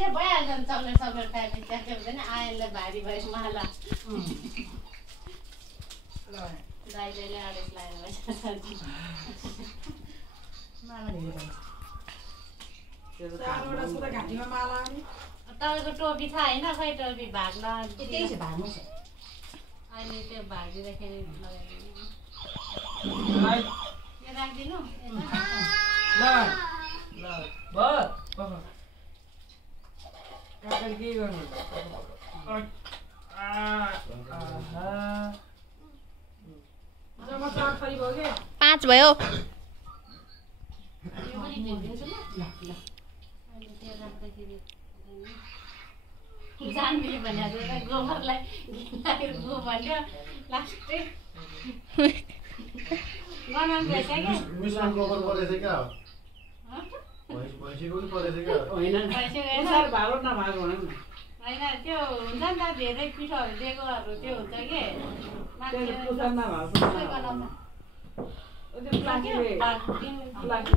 त्यो भइहाल्छ नि चक्लेट खाएपछि त्यहाँ हुँदैन आयनलाई भारी भयो माला दाइले आडेस लाएर तपाईँको टोपी थाहा होइन खै टोपी भाग अहिले त्यो भाग दिँदाखेरि लगाइदिनु यो राखिदिनु के गर्नु 5 भयो जानबीले भनेको गोबरलाई गो भन्यो लास्टै गनाउनु भएछ क्या मिश्रण गोबर परेछ क्या भैँसीको पनि परेछ क्या होइन भागो नभागो भनौँ न होइन त्यो हुन्छ नि त धेरै पिठोहरू दिएकोहरू त्यो हुन्छ के पुसारमा भाग